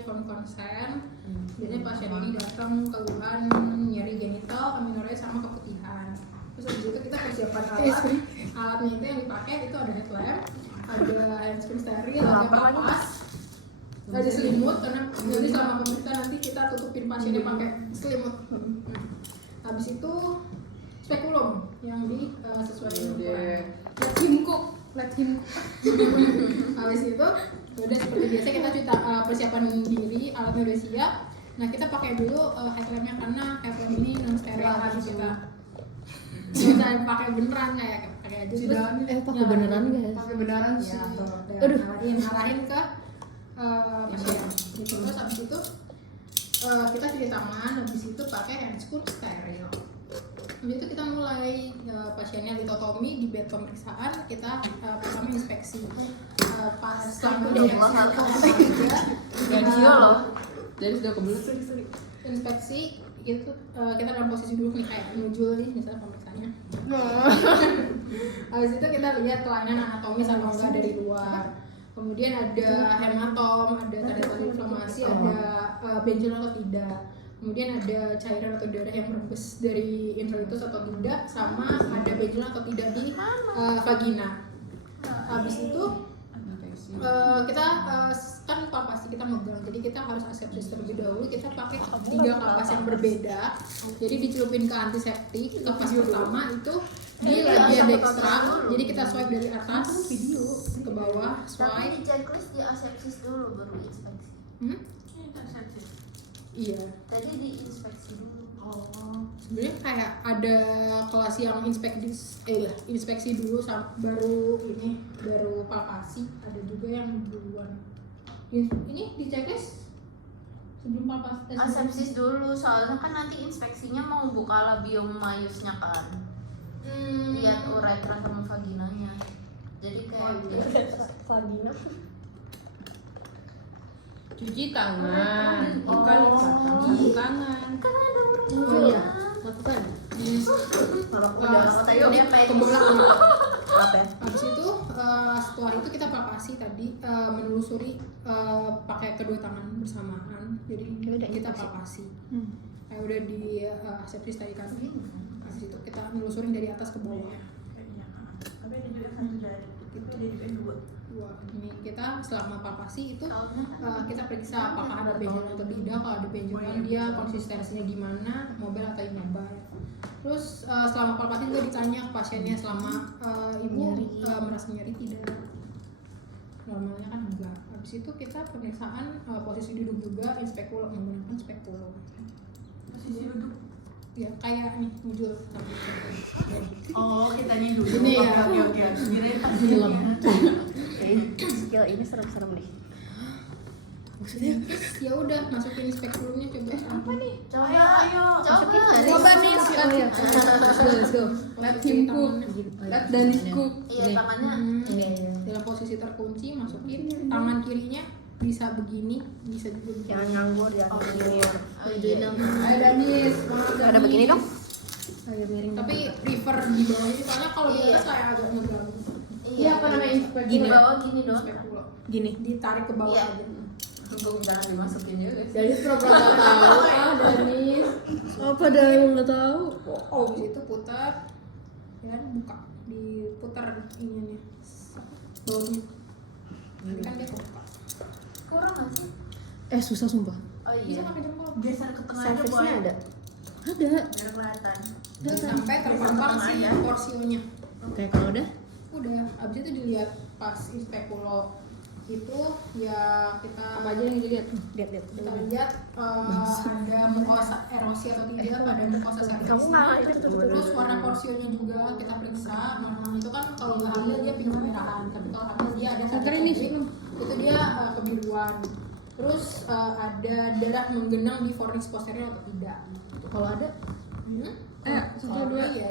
inform consent. Biasanya pasien ini datang keluhan nyeri genital, amenorrhea sama keputihan. Terus habis itu kita persiapan alatnya itu yang dipakai itu ada headlamp, ada handscreen steril, ada kapas, ada selimut karena jadi selama pemeriksaan nanti kita tutupin pasiennya pakai selimut. Habis itu spekulum yang sesuai dengan ukuran. Let him cook. Habis itu udah seperti biasa kita persiapan diri, alatnya udah siap. Nah kita pakai dulu headlampnya karena headlamp ini non steril harus kita bisa pakai beneran kayak aja. Pakai beneran guys. Pakai beneran sih. Arahin ke pasien. Terus habis itu kita cuci tangan, habis itu pakai handscreen steril. Jadi itu kita mulai pasiennya litotomi di bed pemeriksaan, kita pertama inspeksi pas selama Gensio loh. Jadi sudah kebelet inspeksi itu kita dalam posisi dulu nih kayak nujul nih misalnya pemeriksaannya. Habis itu kita lihat kelainan anatomis atau enggak dari luar. Kemudian ada hematom, ada tanda-tanda inflamasi, ada benjol atau tidak. Kemudian ada cairan atau darah yang merembes dari intrauterus atau tidak, sama ada benjol atau tidak di vagina. Habis itu kita kan palpasi kita megang, jadi kita harus asepsis terlebih dahulu. Kita pakai 3 kapas yang berbeda, jadi dicelupin ke antiseptik. Kapas pertama itu di labia dextra, jadi kita swipe dari atas ke bawah, Tapi swipe. di checklist di asepsis dulu baru inspeksi. Iya. Tadi diinspeksi dulu. Sebenarnya kayak ada kelas yang inspeksi dulu baru palpasi, ada juga yang duluan. Ini di checklist sebelum palpasi. Asepsis dulu, soalnya kan nanti inspeksinya mau buka labium mayusnya kan. Lihat uretra sama vaginanya. Jadi kayak Vagina. cuci tangan, bukan cuci tangan. kan ada orang Iya. Lakukan. dia pengen Kebolak. Apa ya? Habis itu setelah itu kita palpasi tadi menelusuri pakai kedua tangan bersamaan. Jadi kita palpasi. Kayak udah di asepsis tadi kan. Habis itu kita menelusurin dari atas ke bawah. Tapi ini juga satu dari itu dia juga dua. Ini kita selama palpasi itu kita periksa apakah ada benjolan atau tidak. Kalau ada benjolan dia konsistensinya gimana, mobile atau immobile. Terus selama palpasi juga ditanya ke pasiennya selama ibu merasa nyeri tidak. Normalnya kan enggak. Habis itu kita pemeriksaan posisi duduk juga, menggunakan spekulum. Posisi duduk. Ya kayak nih muncul. Oh, kitanya duduk. Ini ya. Oke. Kirain pas Film. filmnya. Skill ini serem-serem deh. Maksudnya ya udah masukin spekulumnya coba. Apa nih? coba nih. Let's go. Let him cook. Let Danis cook. iya tangannya Dalam posisi terkunci masukin tangan kirinya bisa begini, bisa juga begini. Jangan nganggur, jangan nganggur. Ayo Danis, Ada begini dong? Agak miring. Tapi prefer di bawah ini karena kalau di atas kayak agak ngeganggu. iya apa namanya inspeksi? gini bawah gini dong Spekulum. Gini. Ditarik ke bawah Iya. aja. tunggu jangan dimasukin juga sih Danis pura-pura nggak tahu Danis. Apa dah yang nggak tahu? Oh, di situ putar. Ya kan buka, diputar ininya. Bawahnya. Nanti kan dia kebuka. kurang nggak sih Susah sumpah. oh Bisa iya pakai jempol. Geser ke tengah aja Servisnya boleh. ada. Ada. Biar kelihatan. Sampai terpampang si aja. porsionya. Oke, kalau udah Udah, abis itu dilihat pas inspekulo itu ya kita apa aja yang dilihat? Lihat. kita lihat ada mukosa erosi atau tidak, ada mukosa cervix. Kamu ngalah itu tuh. Terus warna porsionya juga kita periksa. Nah, itu kan kalau nggak hamil dia pink kemerahan, tapi kalau hamil dia ada itu dia kebiruan. Terus ada darah menggenang di fornix posterior atau tidak. Kalau ada, Kalau ya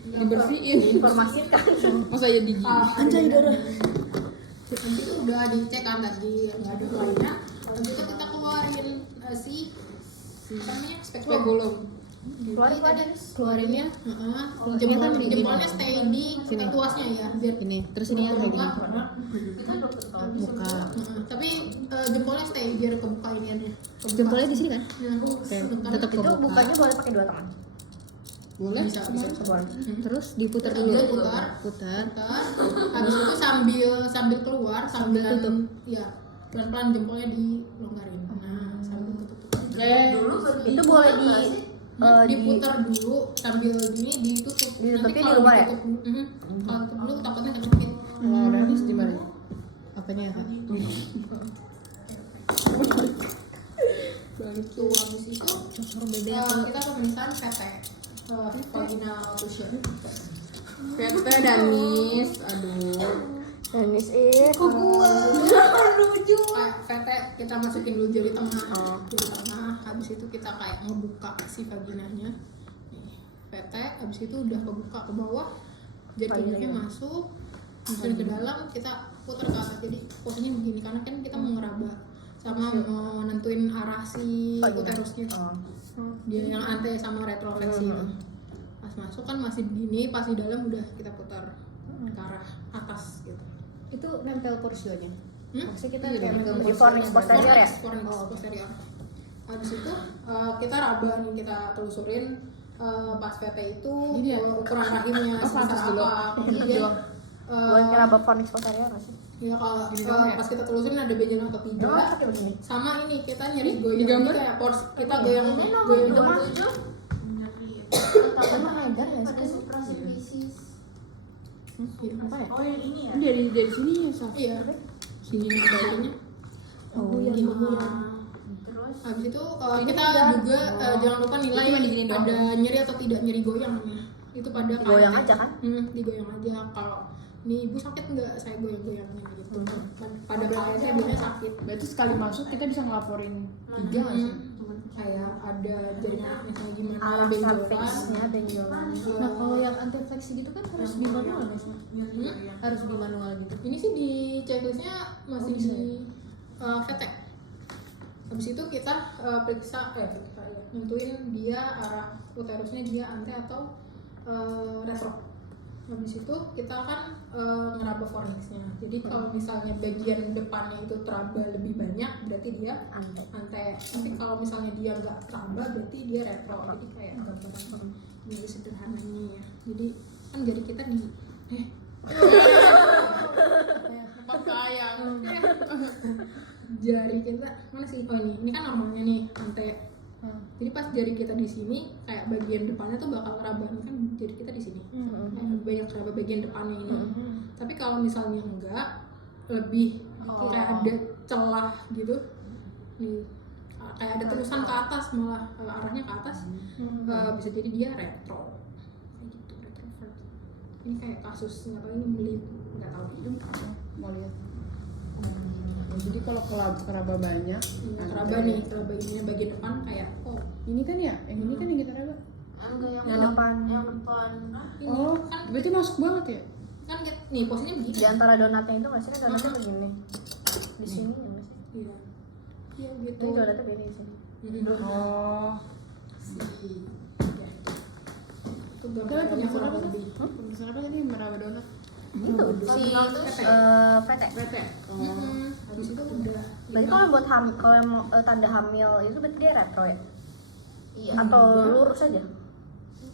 Dibersihin. informasikan. Masa ya di Anjay darah. Nanti itu udah dicek kan tadi nggak ada kelainan. Habis itu kita keluarin si apa namanya spekulum. Keluarinnya jempolnya stay di luasnya ya biar ini, terus ininya kayak gini. Kita udah ketahuan. Buka. tapi jempolnya stay biar kebuka iniannya. Jempolnya di sini kan? Ya, sebentar. Tetap Itu kebuka. bukanya boleh pakai dua tangan. Boleh. bisa. Boleh. Terus diputar Sambil dulu. putar. Putar. Habis itu sambil keluar Sambil tutup. ya pelan-pelan jempolnya dilonggarin. Nah, sambil tutup. Dulu Itu boleh di Diputar dulu sambil ini ditutup. Ditutupnya Nanti di luar ya? ditutup, kalau tutup dulu takutnya sakit. Kalau Danis gimana? Apanya ya? Kak? Itu habis itu kita pemeriksaan PT vaginal tuition. Pepe Danis, aduh. Danis Kayak PT kita masukin dulu jari tengah. Jari tengah, habis itu kita kayak ngebuka si vaginanya. Nih, PT habis itu udah kebuka ke bawah. Jari tengahnya masuk, masukin ke dalam, kita putar ke atas. Jadi posisinya begini karena kan kita mau ngeraba sama mau nentuin arah si uterusnya. Dia yang ante sama retrofleksi itu. Pas masuk kan masih begini, pas di dalam udah kita putar ke arah atas gitu. Itu nempel porsionya. Maksudnya kita Iya, kayak nempel megang di fornix posterior ya? Fornix posterior. Habis itu kita raba nih, kita telusurin pas PT itu ukuran rahimnya sebesar apa. Kemudian Boleh ngeraba fornix posterior nggak sih? ya kalau pas kita telusurin ada benjolan atau tidak. Pakai begini. Sama ini kita nyari goyang. Jadi kayak kita goyang ini nomor goyang 27. Tapi emang lebar nggak Pada sih? suprasi piscis. Apa ya? Oh yang ini ya? Dari sini ya, Saf. Iya. Sini badannya. Gini. Terus Habis itu kita juga jangan lupa nilai ada nyeri atau tidak nyeri goyang namanya. Itu pada Digoyang aja kan? Digoyang aja. Kalau ini ibu sakit nggak, saya goyang-goyangin gitu. Pada prakteknya biasanya sakit. Berarti sekali masuk kita bisa ngelaporin 3 nggak sih? Kayak ada jaringan misalnya gimana, Arah benjolan. cervixnya benjolan. Nah, kalau yang anti-fleksi gitu kan harus di manual misalnya. Harus di manual gitu. Ini sih di checklistnya masih di VT. Habis itu kita periksa nentuin dia arah uterusnya dia ante atau retro. Habis itu kita kan ngeraba fornixnya. Jadi kalau misalnya bagian depannya itu teraba lebih banyak, berarti dia ante. Tapi kalau misalnya dia nggak teraba, berarti dia retro. Jadi kayak gambaran ini sederhananya ya. Jadi kan jari kita di tempat sayang. Jari kita mana sih? Oh ini kan normalnya nih ante. Jadi pas jari kita di sini kayak bagian depannya tuh bakal raba kan jari kita di sini. Kayak banyak raba bagian depannya ini. Tapi kalau misalnya enggak lebih kayak ada celah gitu. Nih kayak ada terusan ke atas malah arahnya ke atas. Bisa jadi dia retro. Kayak gitu, retrovert. Ini kayak kasus nggak tahu ini beli nggak tahu itu. Mau lihat. Jadi kalau keraba banyak, Keraba nih, keraba ininya bagian depan kayak ini kan ya, yang ini kan yang kita raba. enggak Yang depan. Yang depan. ini Oh, kan berarti masuk banget ya? nih posisinya begini. Di antara donatnya itu nggak sih? Kan donatnya begini. Di sini ya nggak sih? Iya. Iya gitu. Ini donatnya begini di sini. Oh, Ya, itu gambarnya kurang lebih. pemeriksaan apa tadi? Meraba donat. Itu si PT. PT. Habis itu udah. Berarti kalau buat hamil, kalau mau tanda hamil itu berarti dia retro ya? Iya. Atau lurus aja?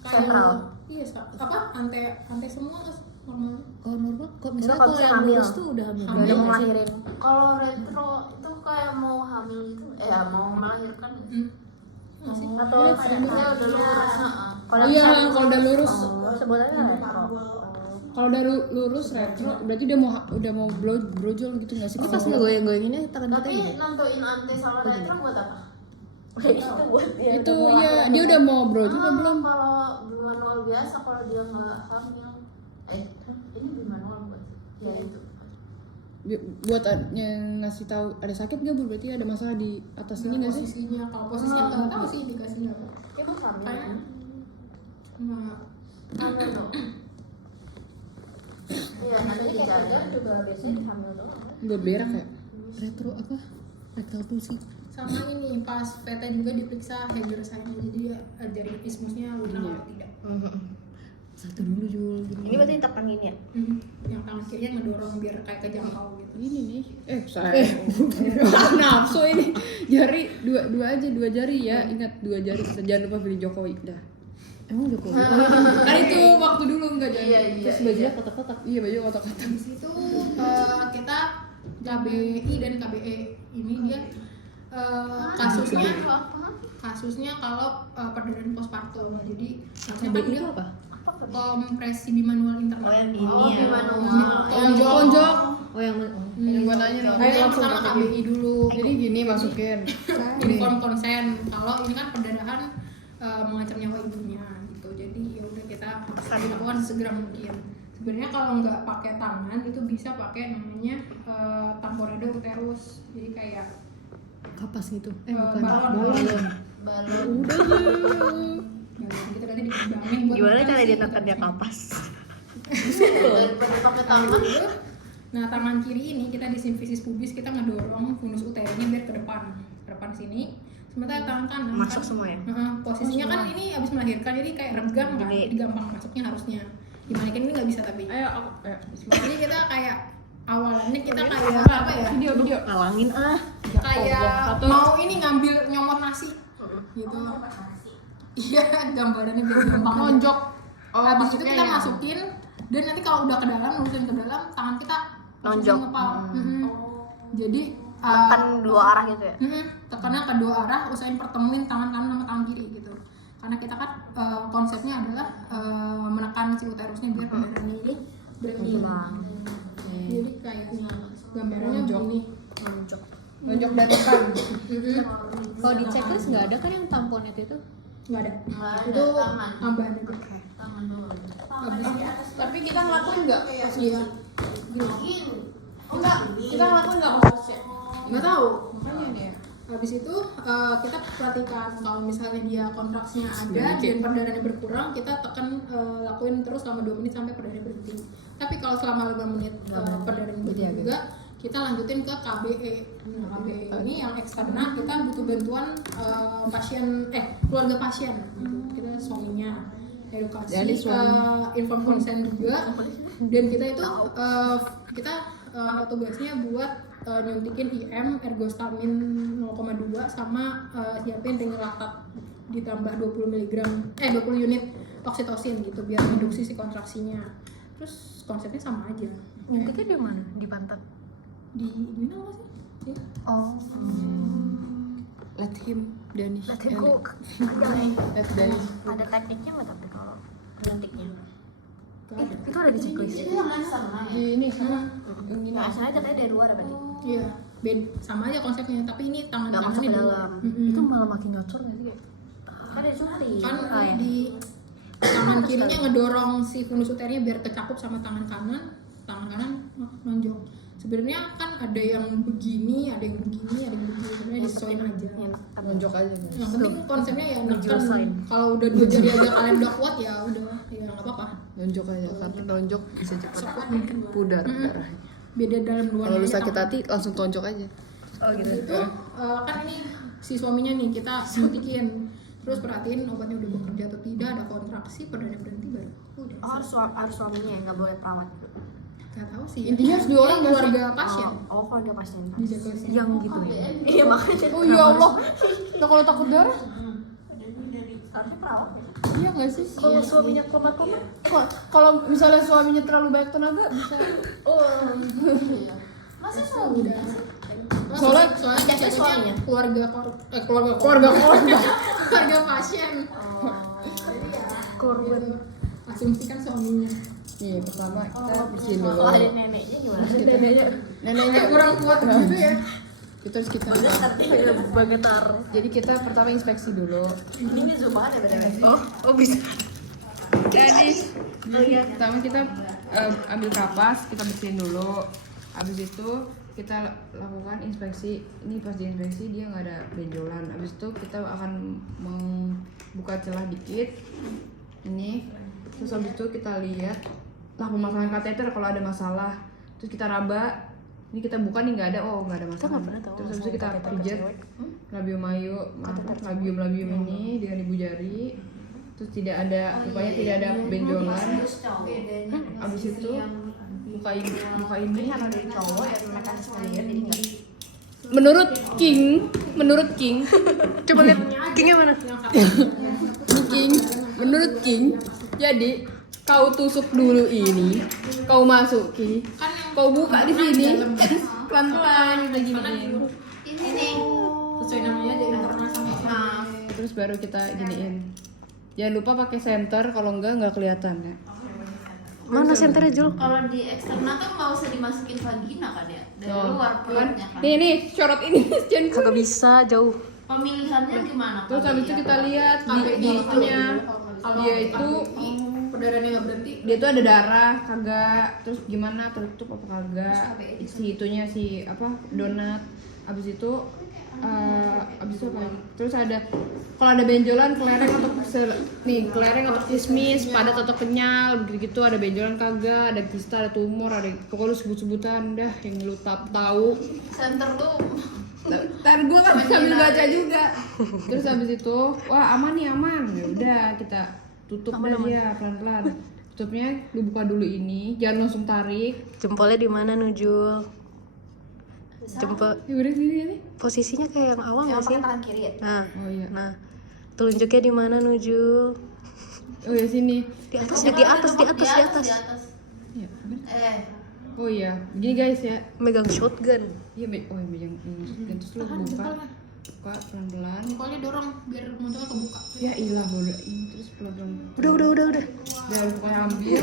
Sentral. Iya, apa ante semua normal. Kalau normal, kok Enggak, misalnya kalau kalau yang hamil. lurus tuh udah hamil. Udah mau ngelahirin. Kalau retro itu kayak mau hamil gitu, mau melahirkan. Masih. Atau Ya udah lurus. kalau Oh iya, kalau udah lurus, sebutannya retro. kalau udah lurus retro, berarti udah mau brojol gitu nggak sih? Ini pas ngegoyang-goyanginnya tangan kita Tapi gitu. nentuin ante sama retro buat apa? Itu buat dia. Itu ya, dia udah mau brojol atau belum? Kalau bimanual biasa, kalau dia nggak hamil, ini bimanual buat ya itu. Buat yang ngasih tahu ada sakit nggak Bu? Berarti ada masalah di atas ini nggak sih? Posisinya, kalau posisinya nggak tahu sih indikasinya apa. Emang hamil. Kayak nggak. Hamil dong. Iya, nanti dicari. juga biasanya hamil doang. Nggak berak ya? Retro apa? Rectal pulsi. Sama ini pas PT juga diperiksa Hager sign-nya, jadi dari ismusnya udah atau tidak. Satu dulu Jul. Ini berarti tekan gini ya? Yang tangan kirinya ngedorong biar kayak kejangkau gitu. Ini nih. Saya. Nafsu ini. Jari dua aja, 2 jari ya. Ingat 2 jari. Jangan lupa pilih Jokowi dah. Emang Jokowi? Kan itu waktu dulu enggak jadi. Iya. Terus bajunya kotak-kotak. Iya, baju kotak-kotak. Di situ kita KBI dan KBE ini dia kasusnya kalau perdarahan postpartum. Jadi KBI itu apa? kompresi bimanual internal. Oh yang ini Oh, ya? bimanual. Tonjok. Oh yang Yang gua tanya dong. Ayo yang pertama KBI dulu. Jadi gini masukin. Inform konsen kalau ini kan perdarahan mengancam nyawa ibunya gitu. Jadi ya udah kita lakukan segera mungkin. Sebenarnya kalau nggak pakai tangan itu bisa pakai namanya tamponade uterus. Jadi kayak Kapas gitu. balon. Balon. Udah aja. Kita nanti dikembangin buat Gimana makan cara sih, dia gitu. tekan dia kapas? Daripada pakai tangan. Nah tangan kiri ini kita di simfisis pubis kita ngedorong fundus uterinya biar ke depan sini. Sementara tangan kanan Masuk kan, semua ya? posisinya kan ini abis melahirkan jadi kayak renggang kan, Jadi- jadi gampang masuknya harusnya. Gimana kan ini nggak bisa tapi. Ayo aku. Jadi kita kayak awalannya kita kayak apa ya? Video. Ngalangin Kayak mau ini ngambil nyomot nasi gitu. Iya gambarannya biar gampang. Nonjok. Habis itu maksudnya kita ya. masukin dan nanti kalau udah ke dalam lurusin ke dalam tangan kita Nonjok. ngepal. Jadi Tekan dua arah gitu ya? tekannya kedua arah, usahain pertemuin tangan kanan sama tangan kiri gitu. Karena kita kan konsepnya adalah menekan si uterusnya biar perdarahannya ini berhenti. Jadi kayaknya gambarannya begini. Nonjok dan tekan. kalau di checklist nggak ada kan yang tamponnya itu? Nggak ada. Nggak ada, Itu tangan. tambahan aja. Tangan doang. Habis itu Tapi kita ngelakuin nggak? iya. Enggak. Kita ngelakuin nggak posnya? Nggak tahu. Makanya dia. Habis itu kita perhatikan kalau misalnya dia kontraksinya ada dan perdarahannya berkurang, kita tekan lakuin terus selama 2 menit sampai perdarahannya berhenti. Tapi kalau selama 5 menit perdarahannya berhenti juga, kita lanjutin ke KBE. Nah, KBE ini yang eksternal, kita butuh bantuan keluarga pasien. Kita suaminya edukasi, Jadi inform consent juga, dan kita itu tugasnya buat nyuntikin IM ergostamin 0,2 sama siapin ringel laktat ditambah 20 unit oksitosin gitu biar reduksi si kontraksinya. Terus konsepnya sama aja. Nyuntiknya di mana? Di pantat? Di mana nggak sih? Ya. Oh. Let him Dani. Let him cook. Ada Let Dani. tekniknya nggak tapi kalau nyuntiknya? Nggak ada. Itu ada di checklist. Itu yang sama ya? Di ini sama. Yang ini. Nah, asalnya katanya dari luar berarti. Iya, sama aja konsepnya, tapi ini tangan Nggak kanan masuk ini ke di dalam. luar. Itu malah makin nyocor nggak sih? Kan ada suntik. Kan Ah, ya. di tangan kirinya ngedorong si fundus uternya biar kecakup sama tangan kanan nonjok. Sebenarnya kan ada yang begini, ada yang begini, ada yang begini, sebenarnya disesuaiin aja. Nonjok aja. Yang penting konsepnya ya Ngejelasin. kalau udah 2 jari aja kalian udah kuat ya udah, ya nggak apa-apa. Nonjok aja. Karena nonjok bisa cepat Sekuat mungkin. pudar darahnya. Beda dalam luar. Kalau lu sakit hati langsung tonjok aja. Oh gitu. Itu kan ini si suaminya nih kita suntikin. Terus perhatiin obatnya udah bekerja atau tidak, ada kontraksi, perdarahannya berhenti baru udah. Harus suaminya ya, nggak boleh perawat gitu. Gak tahu sih. Intinya harus 2 orang nggak sih? keluarga pasien. Oh keluarga pasien. Dijaga sih. Yang gitu ya. Iya makanya. Oh ya Allah. Nah, kalau takut darah? Harusnya perawat. Iya nggak sih? Kalau suaminya komat-komat. Kalau misalnya suaminya terlalu banyak tenaga bisa. Masa Udah. Soalnya- soalnya Biasanya suaminya. keluarga pasien. Jadi ya Korban. asumsikan suaminya. Iya, pertama kita bersihin dulu. Kalau ada neneknya gimana? Neneknya Kayak kurang kuat gitu ya. itu harus kita. Bagetar. Jadi kita pertama inspeksi dulu. Ini zoom banget ya btw. Oh bisa. Jadi pertama kita ambil kapas, kita bersihin dulu. Habis itu kita lakukan inspeksi. Ini pas diinspeksi dia nggak ada benjolan. Habis itu kita akan membuka celah dikit. Ini. Terus habis itu kita lihat lah pemasangan kateter kalau ada masalah. Terus kita raba Ini kita buka nih nggak ada, oh nggak ada Kita masalah. nggak pernah tahu Terus habis itu masalah kita kateter ke pijat cewek. labium ini dengan ibu jari. Terus tidak ada, rupanya tidak ada benjolan. Abis itu buka ini. Karena dari cowok ya mekanisme dia jadi nggak. Menurut King, Coba lihat kingnya mana? menurut King, jadi kau tusuk dulu ini, kau masuki, kau buka di sini, pelan-pelan kita giniin. Ini nih. Sesuai namanya aja internal sama eksternal. Terus baru kita giniin. Jangan lupa pakai senter, kalau nggak kelihatan ya. Mana senternya Jul? Kalau di eksternal tuh nggak usah dimasukin vagina kan ya, dari Oh, luar kan? perutnya kan. Nih sorot ini jangan. Kagak bisa jauh. Pemilihannya gimana? Terus habis itu kita lihat di itunya, dia itu Perdarahnya nggak berhenti. dia tuh ada darah kagak, terus gimana tertutup apa kagak, si itunya si apa donat, abis itu abis itu apa lagi? Terus ada kalau ada benjolan kelereng atau kelereng atau kismis, padat atau kenyal, begitu ada benjolan kagak, ada kista, ada tumor, ada pokoknya lu sebut-sebutan dah yang lu tahu. Center tuh Ntar gue kan sambil baca juga. Terus habis itu, wah aman nih aman. Ya udah kita tutup dah dia pelan-pelan. Tutupnya lu buka dulu ini, jangan langsung tarik. Jempolnya di mana Nujul? Jempol Ya udah sini nih. posisinya kayak yang awal nggak sih? tangan kiri ya. Nah, Oh iya. nah, telunjuknya di mana Nujul? Oh ya sini. Di atas ya, di atas. Di atas. Ya, bener. Eh, Oh iya, begini guys ya. Megang shotgun. Iya, oh iya megang ini. Terus lu buka pelan-pelan. Jempolnya dorong biar munculnya kebuka. Ya ilah bodoh ini terus pelan-pelan. Udah. Dan pokoknya ambil.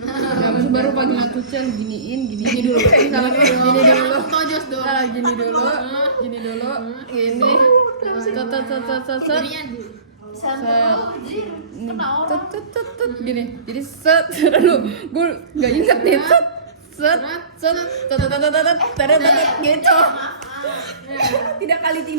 Nah, habis itu baru pagi tucel giniin, gini dulu. Salah gini dulu. Tojos dong. Salah gini dulu. Gini. Set. Ininya di center tuh jadi kena orang. Tut gini. Jadi set. Aduh, gue nggak ingat nih. Set. Gitu. Tidak kali tidak.